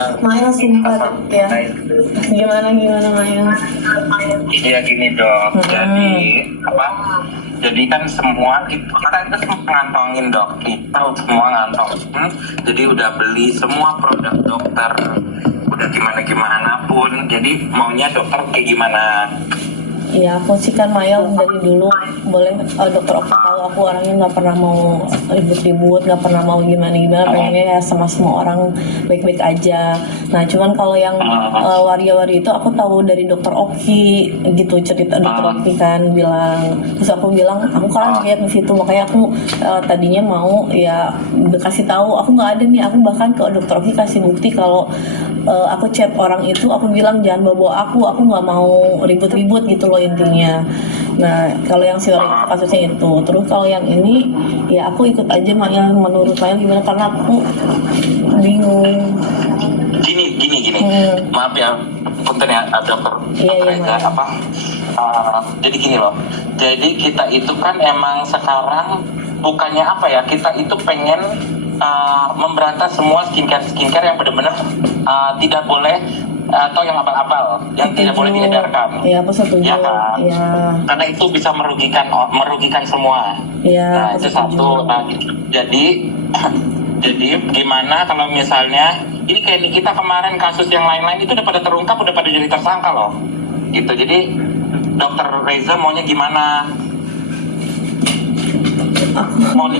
Maya sumpah ya. Gimana Maya? Iya gini dok, jadi apa? Jadi kan semua kita itu semua ngantongin dok, kita semua ngantongin. Jadi udah beli semua produk dokter, udah gimana pun. Jadi maunya dokter kayak gimana? Iya, aku sih kan Maya dari dulu boleh dokter Oki tahu aku orangnya nggak pernah mau ribut-ribut, nggak pernah mau gimana, pengennya ya sama semua orang baik-baik aja. Nah, cuman kalau yang waria-wari itu aku tahu dari dokter Oki gitu, cerita dokter Oki kan bilang, terus aku bilang aku kaget di situ, makanya aku tadinya mau ya kasih tahu aku nggak ada nih, aku bahkan ke dokter Oki kasih bukti kalau aku chat orang itu, aku bilang jangan bawa aku nggak mau ribut-ribut gitu loh intinya. Nah kalau yang si orang kasusnya itu, terus kalau yang ini ya aku ikut aja Maya, menurut Maya gimana, karena aku bingung. Gini. Maaf ya, punten ya dokter Reza apa? Jadi gini loh. Jadi kita itu kan emang sekarang bukannya apa ya? Kita itu pengen memberantas semua skincare yang benar-benar tidak boleh atau yang abal-abal, yang tidak boleh diedarkan. Iya, aku setuju. Ya kan? Iya. Karena itu bisa merugikan semua. Iya. Nah, itu satu. Nah, jadi gimana kalau misalnya ini kayak kita kemarin kasus yang lain-lain itu udah pada terungkap, udah pada jadi tersangka loh. Gitu. Jadi dokter Reza maunya gimana? Mau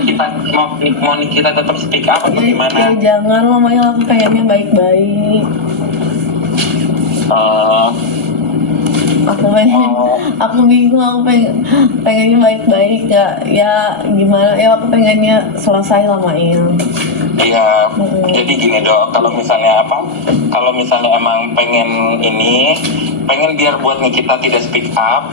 kita tetap speak up atau gimana? Ya jangan lah Maya, aku pengennya baik-baik. Aku bingung, aku pengennya baik-baik ya gimana ya, aku pengennya selesai lah Maya. Iya, jadi gini dok, kalau misalnya emang pengen biar buat Nikita tidak speak up,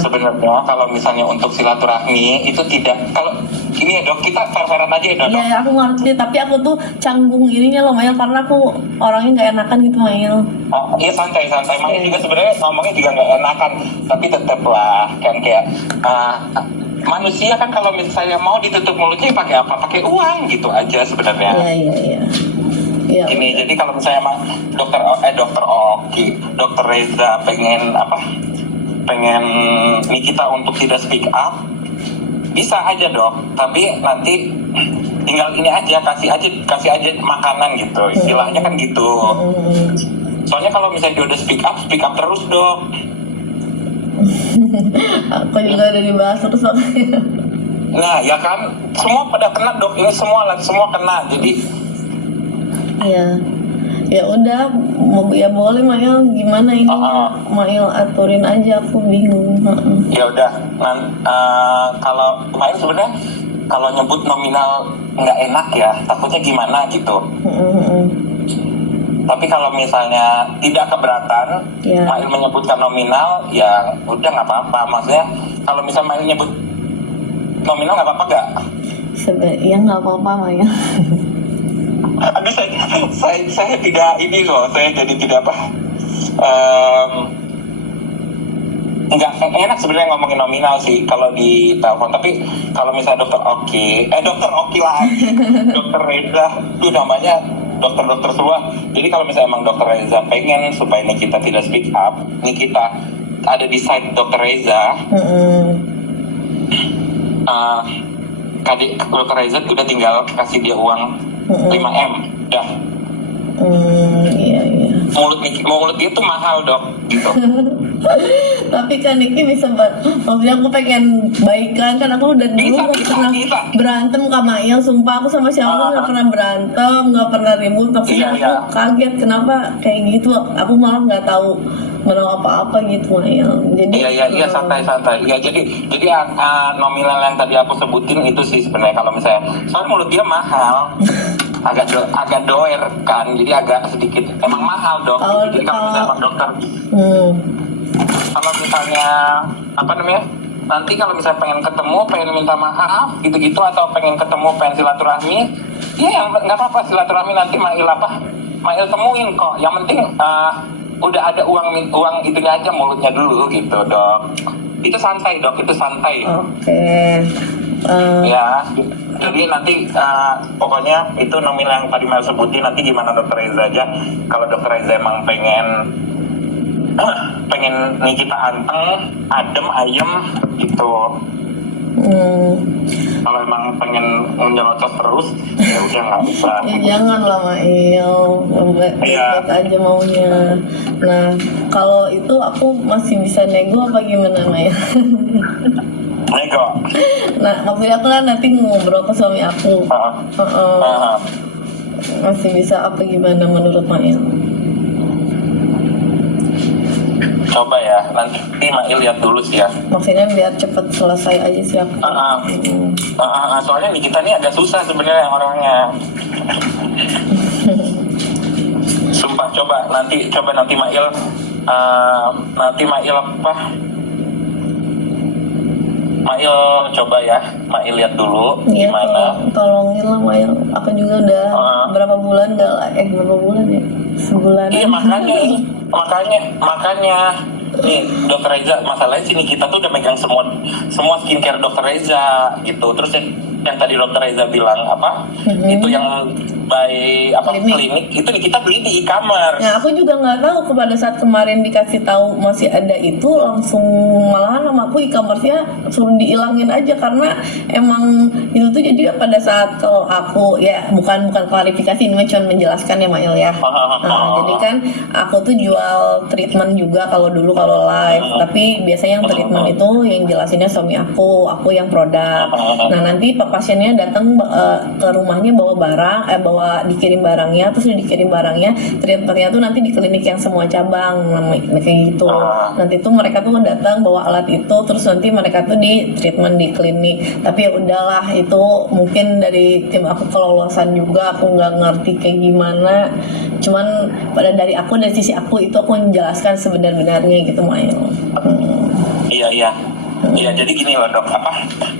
sebenarnya kalau misalnya untuk silaturahmi itu tidak, kalau ini ya dok, kita fair-fairan aja ya dok. Iya, aku ngerti, tapi aku tuh canggung ininya loh Maya, karena aku orangnya nggak enakan gitu Maya. Oh iya, santai, Maya juga sebenarnya ngomongnya juga nggak enakan, tapi tetap lah kan kayak manusia kan kalau misalnya mau ditutup mulutnya pakai apa? Pakai uang gitu aja sebenarnya. Iya. Gini, jadi kalau misalnya emang dokter Oki, dokter Reza pengen Nikita untuk tidak speak up, bisa aja dok. Tapi nanti tinggal ini aja, kasih aja makanan gitu, istilahnya kan gitu. Soalnya kalau misalnya dia udah speak up terus dok. Aku juga udah dibahas terus makanya. Nah ya kan, semua pada kena dok, ini semua kena, jadi ya udah, ya boleh Maya, gimana ini Maya aturin aja, aku bingung. Ya udah, kalau kemarin sebenarnya kalau nyebut nominal nggak enak ya, takutnya gimana gitu. Tapi kalau misalnya tidak keberatan, Mail menyebutkan nominal, ya udah nggak apa-apa. Maksudnya kalau misalnya Mail nyebut nominal nggak apa-apa nggak? Ya nggak apa-apa Maya. Aduh, saya tidak ini loh, saya jadi tidak nggak enak sebenarnya ngomongin nominal sih kalau di telepon. Tapi kalau misalnya dokter Oki lagi, dokter Reza, itu namanya dokter semua. Jadi kalau misalnya emang dokter Reza pengen supaya Nikita tidak speak up, Nikita ada di side dokter Reza, dokter Reza udah tinggal kasih dia uang 5M, dah. Iya. Mulut dia tuh mahal dok, gitu. Tapi kan Niki bisa maksudnya aku pengen baikan, kan aku udah dulu gak pernah berantem sama Maya, sumpah aku sama siapa gak pernah berantem, gak pernah ribut, tapi aku kaget kenapa kayak gitu, aku malah nggak tahu apa-apa gitu Maya. Jadi iya santai ya, jadi nominal yang tadi aku sebutin itu sih sebenarnya, kalau misalnya soal mulut dia mahal, agak doer kan, jadi agak sedikit emang mahal dok. Jadi kalau misalnya emang dokter kalau misalnya nanti kalau misalnya pengen minta maaf gitu atau pengen ketemu, pengen silaturahmi, ya yang nggak apa-apa, silaturahmi nanti Mail temuin kok, yang penting udah ada uang itunya aja, mulutnya dulu gitu dok. Itu santai dok, itu santai. Oke. Ya Jadi nanti pokoknya itu nominal yang tadi Mel sebutin, nanti gimana dokter Reza aja. Kalau dokter Reza emang pengen Nikita anteng, adem, ayem gitu. Kalau emang pengen nyerocos terus, ya udah nggak usah. Ya jangan lah Mail, baik-baik aja maunya. Nah kalau itu aku masih bisa nego apa gimana Mail? Nego. Nah maksudnya aku kan nanti ngobrol ke suami aku. Masih bisa apa gimana menurut Mail? Coba ya, nanti Mail lihat dulu sih ya. Maksudnya biar cepet selesai aja sih aku. Soalnya Nikita ini agak susah sebenarnya orangnya. Sumpah, coba nanti Mail apa? Mail coba ya, Mail lihat dulu Iya, gimana. tolongin lah Mail. Aku juga udah berapa bulan ya? Sebulan. Iya makanya nih dokter Reza, masalahnya sini kita tuh udah megang semua skincare dokter Reza gitu. Terus yang tadi dokter Reza bilang apa? Itu yang klinik itu kita beli di e-commerce. Nah aku juga nggak tahu pada saat kemarin dikasih tahu masih ada itu, langsung malahan sama aku e-commerce-nya suruh dihilangin aja karena emang itu tuh jadi pada saat kalau aku ya bukan klarifikasi, ini cuma menjelaskan ya Mail ya. Jadi kan aku tuh jual treatment juga kalau live, tapi biasanya yang treatment itu yang jelasinnya suami aku yang produk. Nah nanti pasiennya datang ke rumahnya dikirim barangnya, terus dikirim barangnya treatmentnya tuh nanti di klinik yang semua cabang kayak gitu. Nanti tuh mereka tuh datang bawa alat itu, terus nanti mereka tuh di treatment di klinik. Tapi ya udahlah, itu mungkin dari tim aku kelolosan juga, aku nggak ngerti kayak gimana. Cuman dari sisi aku itu aku menjelaskan sebenar-benarnya gitu Mail. Iya, jadi gini loh dok,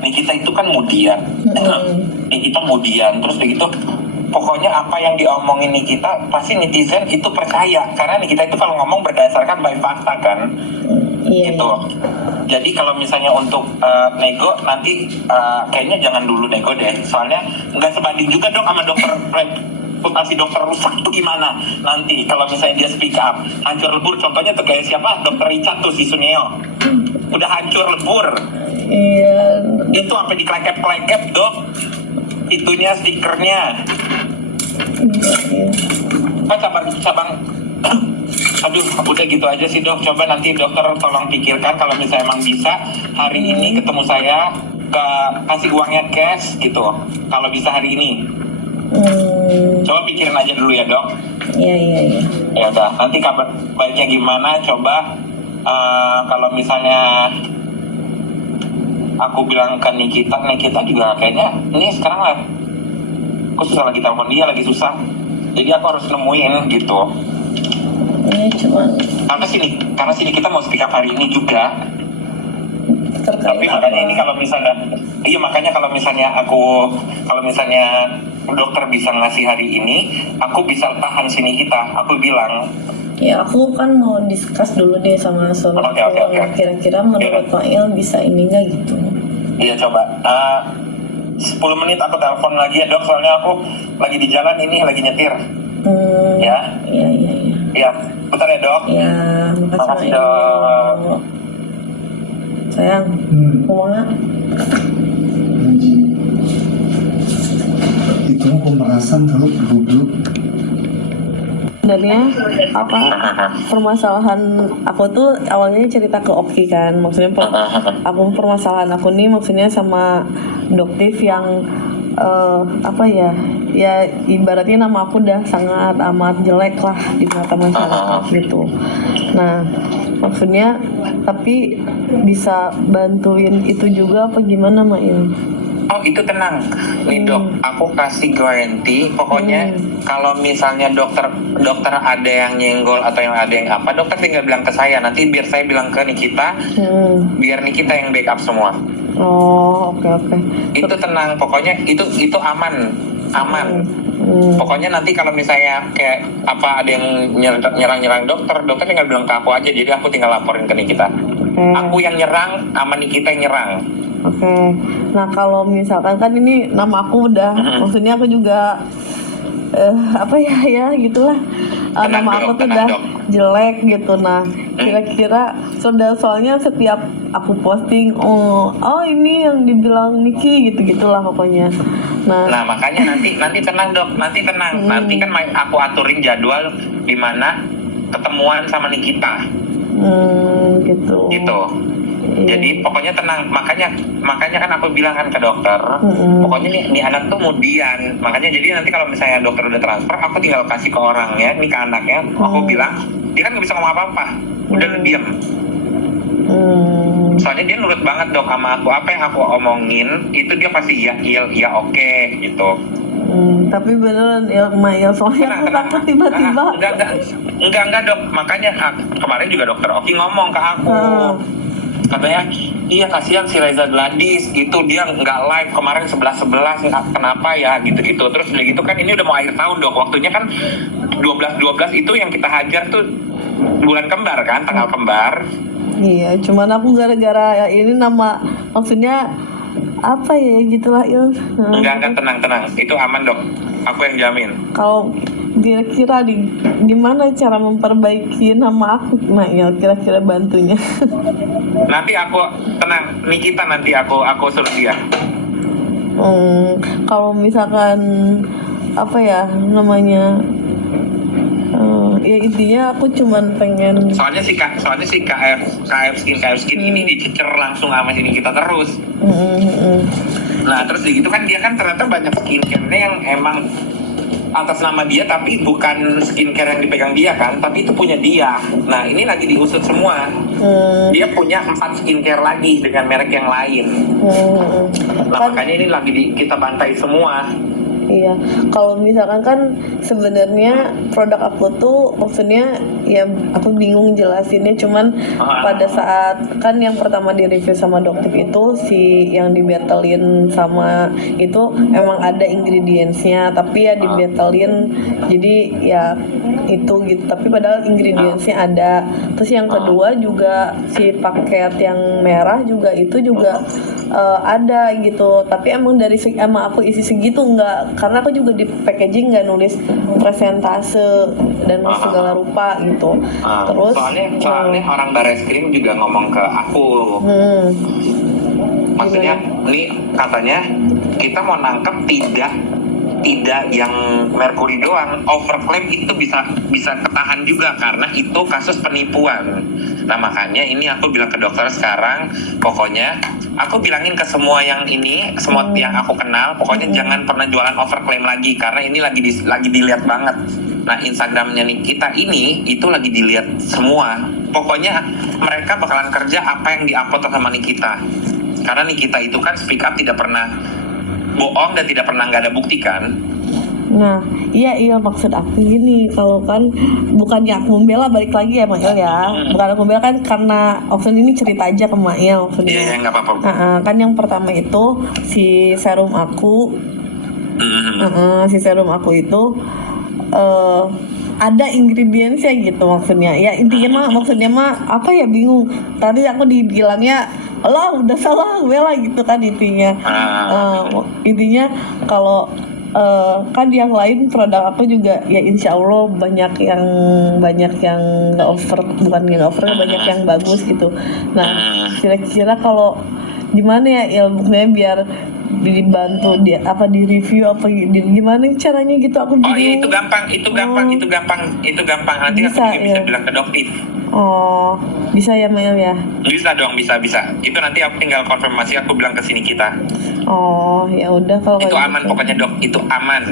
Nikita itu kan mudian, Nikita mudian, terus begitu, pokoknya apa yang diomongin Nikita pasti netizen itu percaya, karena Nikita itu kalau ngomong berdasarkan by fakta kan, gitu. Jadi kalau misalnya untuk nego nanti kayaknya jangan dulu nego deh, soalnya nggak sebanding juga dok sama dokter reputasi dokter rusak tuh gimana nanti kalau misalnya dia speak up hancur lebur. Contohnya tuh kayak siapa, dokter Richard tuh si Suneo udah hancur lebur. Iya. Itu sampai dikelekep dok, itunya stikernya. Iya. Cabang. Aduh, udah gitu aja sih dok. Coba nanti dokter tolong pikirkan kalau misalnya emang bisa hari ini ketemu saya, kasih uangnya cash gitu. Kalau bisa hari ini. Coba pikirin aja dulu ya dok. Iya. Ya udah, nanti kabar baiknya gimana coba. Kalau misalnya aku bilang ke Nikita juga kayaknya ini sekarang aku susah lagi telepon dia, lagi susah. Jadi aku harus nemuin gitu. Ini cuman karena sini kita mau speak up hari ini juga. Tapi makanya ini kalau misalnya dokter bisa ngasih hari ini, aku bisa tahan sini kita. Aku bilang. Ya aku kan mau discuss dulu deh sama suami aku. Kira-kira menurut Mail bisa ini nggak gitu? Iya coba. 10 menit aku telepon lagi ya dok, soalnya aku lagi di jalan ini, lagi nyetir. Ya? Iya, bentar ya dok. Ya, makasih dok. Sayang, kemana? Itu pemerasan kalau goblok. Sebenarnya permasalahan aku tuh awalnya cerita ke Oki kan, maksudnya permasalahan aku nih maksudnya sama Doktif yang ya ibaratnya nama aku udah sangat amat jelek lah di mata masyarakat gitu. Nah maksudnya tapi bisa bantuin itu juga apa gimana Mail? Oh itu tenang nih dok, aku kasih garansi pokoknya kalau misalnya dokter ada yang nyenggol atau yang ada yang apa, dokter tinggal bilang ke saya, nanti biar saya bilang ke Nikita, biar Nikita yang backup semua. Oh oke. Itu tenang, pokoknya itu aman. Pokoknya nanti kalau misalnya kayak ada yang nyerang dokter tinggal bilang ke aku aja, jadi aku tinggal laporin ke Nikita. Aku yang nyerang sama Nikita yang nyerang. Oke. Nah kalau misalkan kan ini nama aku udah, maksudnya aku juga apa ya gitulah. Tenang, Nama Dok, aku tuh tenang, udah Dok. jelek gitu. Nah kira-kira soalnya setiap aku posting, oh ini yang dibilang Niki gitu gitulah pokoknya. Nah, Nah makanya nanti tenang dok, nanti tenang. Nanti kan aku aturin jadwal di mana ketemuan sama Nikita, gitu. gitu. Iya. Jadi pokoknya tenang. Makanya kan aku bilang kan ke dokter, pokoknya nih anak tuh kemudian. Makanya jadi nanti kalau misalnya dokter udah transfer, aku tinggal kasih ke orangnya, nih ke anaknya. Aku bilang, dia kan nggak bisa ngomong apa-apa, udah diam. Soalnya dia nurut banget dok sama aku, apa yang aku omongin itu dia pasti iya oke gitu. Tapi beneran ya Maya, soalnya aku takut tiba-tiba. Enggak dok, makanya kemarin juga dokter Oki ngomong ke aku, katanya iya kasihan si Reza Gladys gitu, dia nggak live kemarin 11 kenapa ya gitu terus udah gitu kan ini udah mau akhir tahun dok, waktunya kan 12 itu yang kita hajar tuh bulan kembar kan, tanggal kembar. Iya, cuman aku gara-gara ya ini nama, maksudnya apa ya gitulah Il. Enggak tenang, itu aman dok, aku yang jamin. Kalau kira-kira gimana cara memperbaiki nama aku, nah ya kira-kira bantunya. Nanti aku tenang, Nikita nanti aku suruh dia. Kalau misalkan apa ya namanya, ya intinya aku cuman pengen. Soalnya si KF Skin ini dicecer langsung sama si Nikita terus. Nah terus gitu kan dia kan ternyata banyak skincare-nya yang emang atas nama dia tapi bukan skincare yang dipegang dia kan, tapi itu punya dia. Nah ini lagi diusut semua. Dia punya 4 skincare lagi dengan merek yang lain. Nah makanya ini lagi kita bantai semua. Iya, kalau misalkan kan sebenarnya produk aku tuh maksudnya ya aku bingung jelasinnya, cuman pada saat kan yang pertama di review sama dokter itu si yang dibetelin sama itu emang ada ingredientsnya, tapi ya dibetelin jadi ya itu gitu, tapi padahal ingredientsnya ada. Terus yang kedua juga si paket yang merah juga itu juga ada gitu, tapi emang emang aku isi segitu enggak, karena aku juga di packaging nggak nulis presentase dan segala rupa gitu. Terus soalnya orang Bareskrim juga ngomong ke aku, maksudnya ini katanya kita mau nangkep tidak yang merkuri doang, overclaim itu bisa ketahan juga karena itu kasus penipuan. Nah makanya ini aku bilang ke dokter sekarang, pokoknya aku bilangin ke semua yang semua yang aku kenal, pokoknya jangan pernah jualan overclaim lagi karena ini lagi dilihat banget. Nah Instagramnya Nikita ini itu lagi dilihat semua. Pokoknya mereka bakalan kerja apa yang diupload sama Nikita. Karena Nikita itu kan speak up, tidak pernah bohong dan tidak pernah nggak ada bukti kan. Nah, iya maksud aku gini, kalau kan bukannya aku membela, balik lagi ya Mail ya. Bukan aku membela kan, karena option ini cerita aja ke Mail maksudnya. Iya, nggak apa-apa. Kan yang pertama itu si serum aku, itu ada ingredientsnya gitu maksudnya. Ya intinya maksudnya apa ya, bingung. Tadi aku dibilangnya Allah udah salah bela gitu kan intinya. Intinya kalau kan yang lain produk aku juga ya insya Allah banyak yang nggak over, banyak yang bagus gitu. Nah kira-kira kalau gimana ya ilmunya biar dibantu di review apa gimana caranya gitu, aku bingung. Oh iya itu gampang nanti bisa, aku bisa bilang ke dokter. Oh bisa ya Mel ya? Bisa dong, bisa itu nanti aku tinggal konfirmasi, aku bilang ke sini kita. Oh ya udah kalau itu gitu. Aman pokoknya dok, itu aman.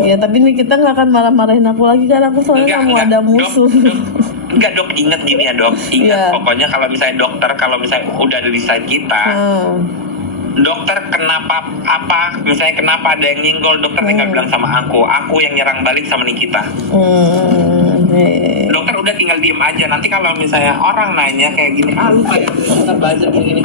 Ya tapi nih kita nggak akan marah-marahin aku lagi kan, aku soalnya nggak mau ada musuh. Enggak dok, inget gini ya dok, pokoknya kalau misalnya udah ada di side kita, dokter kenapa ada yang nyenggol, dokter tinggal bilang sama aku yang nyerang balik sama Nikita. Dokter udah tinggal diem aja, nanti kalau misalnya orang nanya kayak gini, lu kayak kita belajar gini